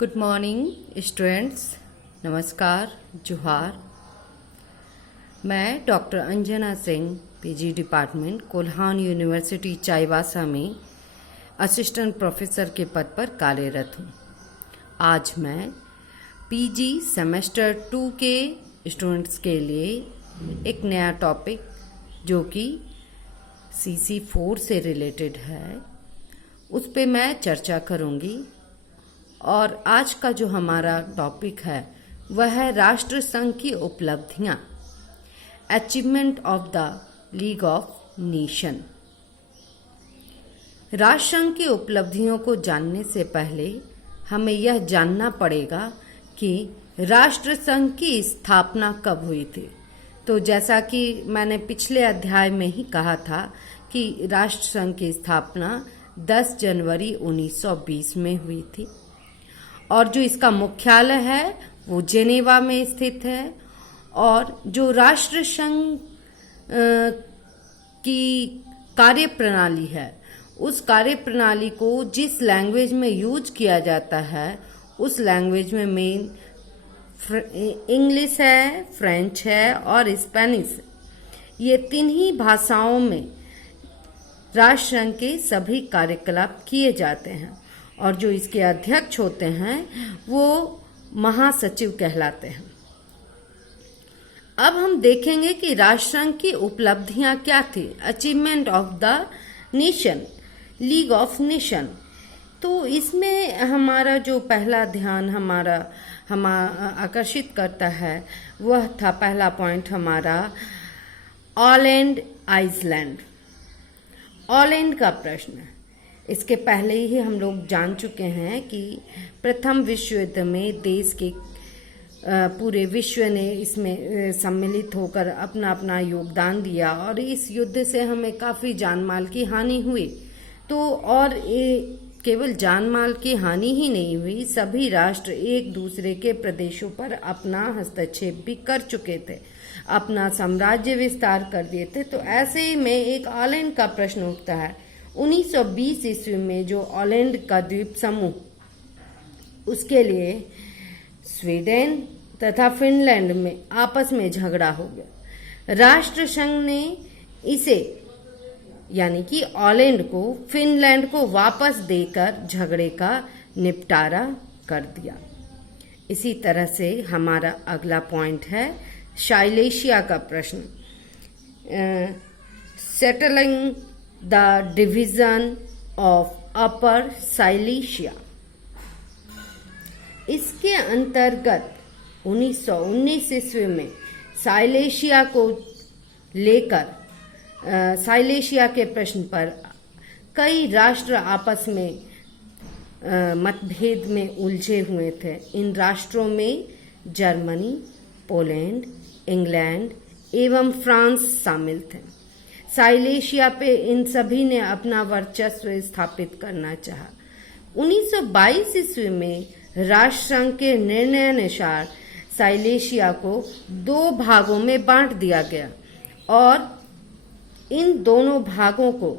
Good morning students, नमस्कार, जोहार। मैं doctor Anjana Singh, PG department, Kolhan university Chaibasa में असिस्टेंट प्रोफेसर के पद पर कार्यरत हूँ। आज मैं पीजी सेमेस्टर 2 के स्टूडेंट्स के लिए एक नया टॉपिक जो कि CC4 से रिलेटेड है उस पे मैं चर्चा करूँगी। और आज का जो हमारा टॉपिक है वह है राष्ट्र संघ की उपलब्धियां, achievement of the league of nation. राष्ट्र संघ की उपलब्धियों को जानने से पहले हमें यह जानना पड़ेगा कि राष्ट्र संघ की स्थापना कब हुई थी। तो जैसा कि मैंने पिछले अध्याय में ही कहा था कि राष्ट्र संघ की स्थापना 10 जनवरी 1920 में हुई थी और जो इसका मुख्यालय है वो जेनेवा में स्थित है। और जो राष्ट्र संघ की कार्य प्रणाली है उस कार्य प्रणाली को जिस लैंग्वेज में यूज किया जाता है उस लैंग्वेज में मेन इंग्लिश है, फ्रेंच है और स्पेनिश। ये तीन ही भाषाओं में राष्ट्र संघ के सभी कार्यकलाप किए जाते हैं और जो इसके अध्यक्ष होते हैं वो महासचिव कहलाते हैं। अब हम देखेंगे कि राष्ट्र संघ की उपलब्धियां क्या थी। Achievement of the nation, league of nation. तो इसमें हमारा जो पहला ध्यान हमारा आकर्षित करता है वह था, पहला पॉइंट हमारा ऑलैंड आइसलैंड। ऑलैंड का प्रश्न, इसके पहले ही हम लोग जान चुके हैं कि प्रथम विश्व युद्ध में देश के पूरे विश्व ने इसमें सम्मिलित होकर अपना अपना योगदान दिया और इस युद्ध से हमें काफ़ी जान माल की हानि हुई। तो और ये केवल जान माल की हानि ही नहीं हुई, सभी राष्ट्र एक दूसरे के प्रदेशों पर अपना हस्तक्षेप भी कर चुके थे, अपना साम्राज्य विस्तार कर दिए थे। तो ऐसे ही में एक ऑलैंड का प्रश्न उठता है। 1920 ईस्वी में जो ऑलैंड का द्वीप समूह उसके लिए स्वीडन तथा फिनलैंड में आपस में झगड़ा हो गया। राष्ट्र संघ ने इसे यानी कि ऑलैंड को फिनलैंड को वापस देकर झगड़े का निपटारा कर दिया। इसी तरह से हमारा अगला पॉइंट है साइलेशिया का प्रश्न। Settling the division of upper Silesia. इसके अंतर्गत 1919 ईस्वी में साइलेशिया को लेकर साइलेशिया के प्रश्न पर कई राष्ट्र आपस में मतभेद में उलझे हुए थे। इन राष्ट्रों में जर्मनी, पोलैंड, इंग्लैंड एवं फ्रांस शामिल थे। साइलेशिया पे इन सभी ने अपना वर्चस्व स्थापित करना चाहा। 1922 ईस्वी में राष्ट्र संघ के निर्णय अनुसार साइलेशिया को 2 भागों में बांट दिया गया और इन दोनों भागों को,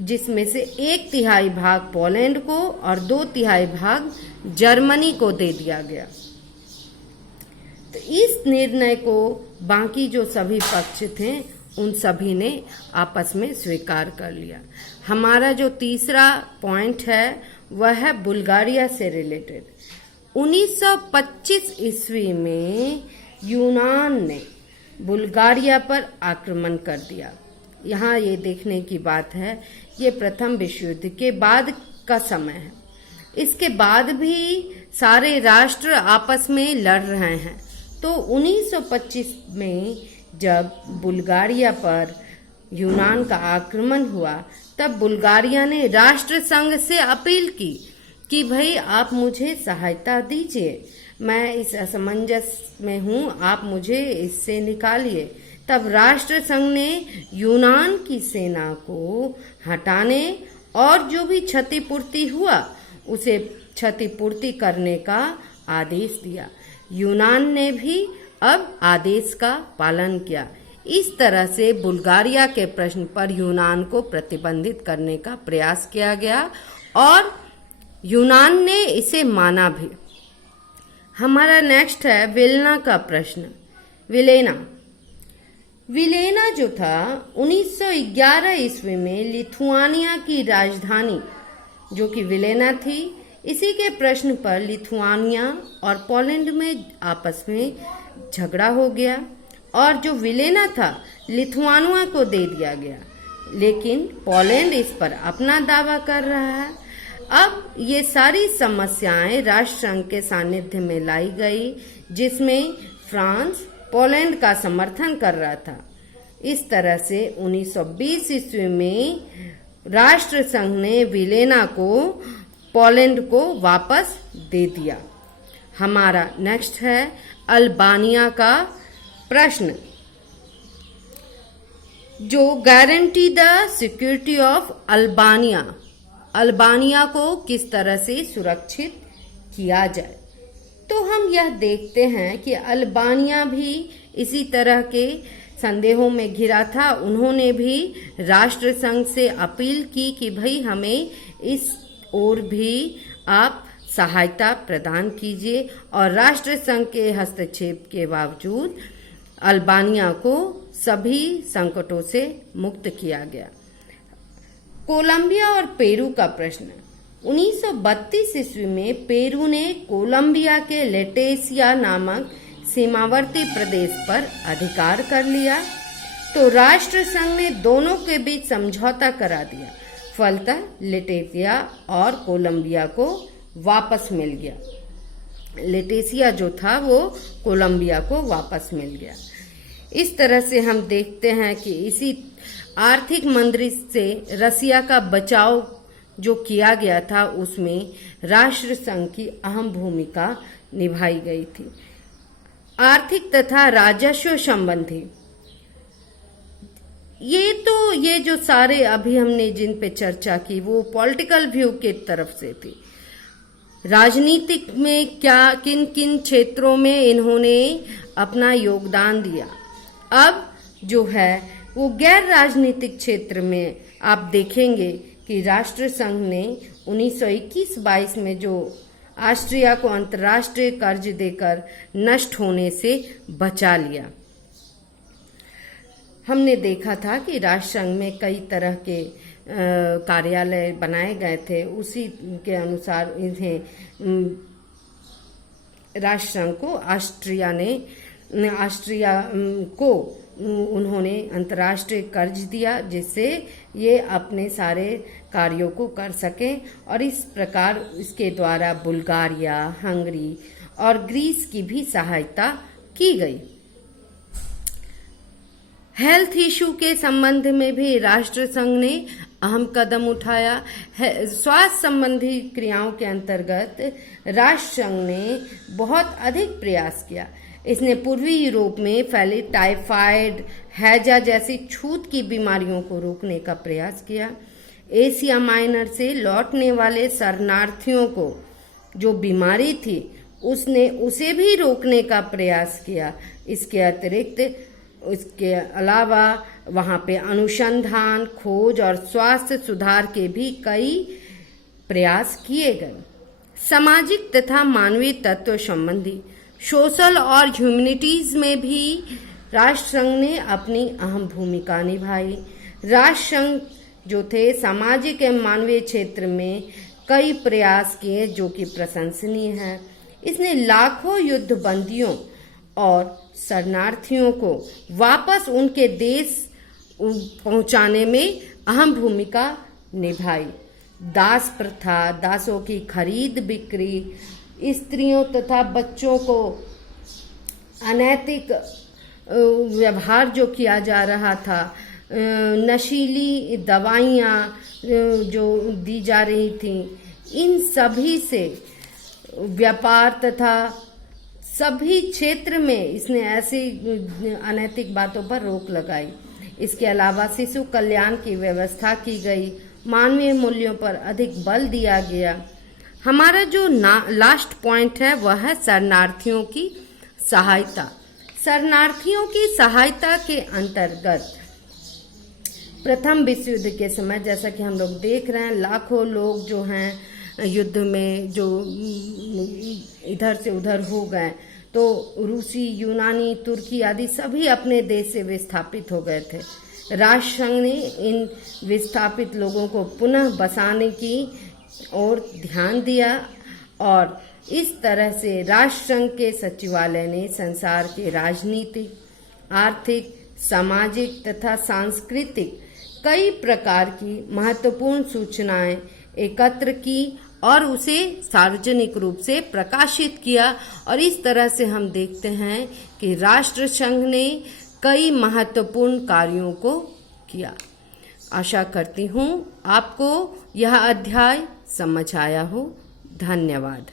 जिसमें से 1/3 भाग पोलैंड को और 2/3 भाग जर्मनी को दे दिया गया। तो इस निर्णय को बाकी जो सभी पक्ष थे उन सभी ने आपस में स्वीकार कर लिया। हमारा जो तीसरा पॉइंट है वह है बुल्गारिया से रिलेटेड। 1925 ईस्वी में यूनान ने बुल्गारिया पर आक्रमण कर दिया। यहाँ ये देखने की बात है, ये प्रथम विश्व युद्ध के बाद का समय है। इसके बाद भी सारे राष्ट्र आपस में लड़ रहे हैं। तो 1925 में जब बुल्गारिया पर यूनान का आक्रमण हुआ तब बुल्गारिया ने राष्ट्र संघ से अपील की कि भाई आप मुझे सहायता दीजिए, मैं इस असमंजस में हूँ, आप मुझे इससे निकालिए। तब राष्ट्र संघ ने यूनान की सेना को हटाने और जो भी क्षतिपूर्ति हुआ उसे क्षतिपूर्ति करने का आदेश दिया। यूनान ने भी अब आदेश का पालन किया। इस तरह से बुल्गारिया के प्रश्न पर यूनान को प्रतिबंधित करने का प्रयास किया गया और यूनान ने इसे माना भी। हमारा नेक्स्ट है विलेना का प्रश्न। विलेना जो था 1911 ईस्वी में लिथुआनिया की राजधानी जो कि विलेना थी, इसी के प्रश्न पर लिथुआनिया और पोलैंड में आपस में झगड़ा हो गया और जो विलेना था लिथुआनिया को दे दिया गया, लेकिन पोलैंड इस पर अपना दावा कर रहा है। अब ये सारी समस्याएं राष्ट्रसंघ के सानिध्य में लाई गई, जिसमें फ्रांस पोलैंड का समर्थन कर रहा था। इस तरह से 1920 ईस्वी में राष्ट्रसंघ ने विलेना को पोलैंड को वापस दे दिया। हमारा नेक्स्ट है अल्बानिया का प्रश्न, जो guarantee the security of Albania को किस तरह से सुरक्षित किया जाए। तो हम यह देखते हैं कि अल्बानिया भी इसी तरह के संदेहों में घिरा था। उन्होंने भी राष्ट्रसंघ से अपील की कि भाई हमें इस ओर भी आप सहायता प्रदान कीजिए, और राष्ट्रसंघ के हस्तक्षेप के बावजूद अल्बानिया को सभी संकटों से मुक्त किया गया। कोलंबिया और पेरू का प्रश्न। 1932 ईस्वी में पेरू ने कोलंबिया के लेटेसिया नामक सीमावर्ती प्रदेश पर अधिकार कर लिया, तो राष्ट्रसंघ ने दोनों के बीच समझौता करा दिया। फलतः लेटेसिया और कोलंबिया को वापस मिल गया। लेटेसिया जो था वो कोलंबिया को वापस मिल गया। इस तरह से हम देखते हैं कि इसी आर्थिक मंदी से रसिया का बचाव जो किया गया था, उसमें राष्ट्रसंघ की अहम भूमिका निभाई गई थी। आर्थिक तथा राजस्व संबंधी ये जो सारे अभी हमने जिन पे चर्चा की वो पॉलिटिकल व्यू के तरफ से थी। राजनीतिक में क्या किन किन क्षेत्रों में इन्होंने अपना योगदान दिया। अब जो है वो गैर राजनीतिक क्षेत्र में आप देखेंगे कि राष्ट्रसंघ ने 1921-22 में जो ऑस्ट्रिया को अंतर्राष्ट्रीय कर्ज देकर नष्ट होने से बचा लिया। हमने देखा था कि राष्ट्रसंघ में कई तरह के कार्यालय बनाए गए थे, उसी के अनुसार इन्हें राष्ट्रसंघ को ऑस्ट्रिया को उन्होंने अंतर्राष्ट्रीय कर्ज दिया, जिससे ये अपने सारे कार्यों को कर सकें, और इस प्रकार इसके द्वारा बुल्गारिया, हंगरी और ग्रीस की भी सहायता की गई। हेल्थ इशू के संबंध में भी राष्ट्रसंघ ने अहम कदम उठाया है। स्वास्थ्य संबंधी क्रियाओं के अंतर्गत राष्ट्रसंघ ने बहुत अधिक प्रयास किया। इसने पूर्वी यूरोप में फैली टाइफाइड, हैजा जैसी छूत की बीमारियों को रोकने का प्रयास किया। एशिया माइनर से लौटने वाले शरणार्थियों को जो बीमारी थी उसे भी रोकने का प्रयास किया। इसके अलावा वहां पे अनुसंधान, खोज और स्वास्थ्य सुधार के भी कई प्रयास किए गए। सामाजिक तथा मानवीय तत्व संबंधी सोशल और ह्यूमैनिटीज में भी राष्ट्रसंघ ने अपनी अहम भूमिका निभाई। राष्ट्रसंघ जो थे सामाजिक एवं मानवीय क्षेत्र में कई प्रयास किए जो कि प्रशंसनीय है। इसने लाखों युद्ध बंदियों और शरणार्थियों को वापस उनके देश पहुंचाने में अहम भूमिका निभाई। दास प्रथा, दासों की खरीद बिक्री, स्त्रियों तथा बच्चों को अनैतिक व्यवहार जो किया जा रहा था, नशीली दवाइयाँ जो दी जा रही थी, इन सभी से व्यापार तथा सभी क्षेत्र में इसने ऐसी अनैतिक बातों पर रोक लगाई। इसके अलावा शिशु कल्याण की व्यवस्था की गई, मानवीय मूल्यों पर अधिक बल दिया गया। हमारा जो लास्ट पॉइंट है वह है शरणार्थियों की सहायता। शरणार्थियों की सहायता के अंतर्गत प्रथम विश्व युद्ध के समय जैसा कि हम लोग देख रहे हैं, लाखों लोग जो हैं युद्ध में जो इधर से उधर हो गए, तो रूसी, यूनानी, तुर्की आदि सभी अपने देश से विस्थापित हो गए थे। राष्ट्रसंघ ने इन विस्थापित लोगों को पुनः बसाने की ओर ध्यान दिया और इस तरह से राष्ट्रसंघ के सचिवालय ने संसार के राजनीतिक, आर्थिक, सामाजिक तथा सांस्कृतिक कई प्रकार की महत्वपूर्ण सूचनाएं एकत्र की और उसे सार्वजनिक रूप से प्रकाशित किया। और इस तरह से हम देखते हैं कि राष्ट्रसंघ ने कई महत्वपूर्ण कार्यों को किया। आशा करती हूँ आपको यह अध्याय समझ आया हो। धन्यवाद।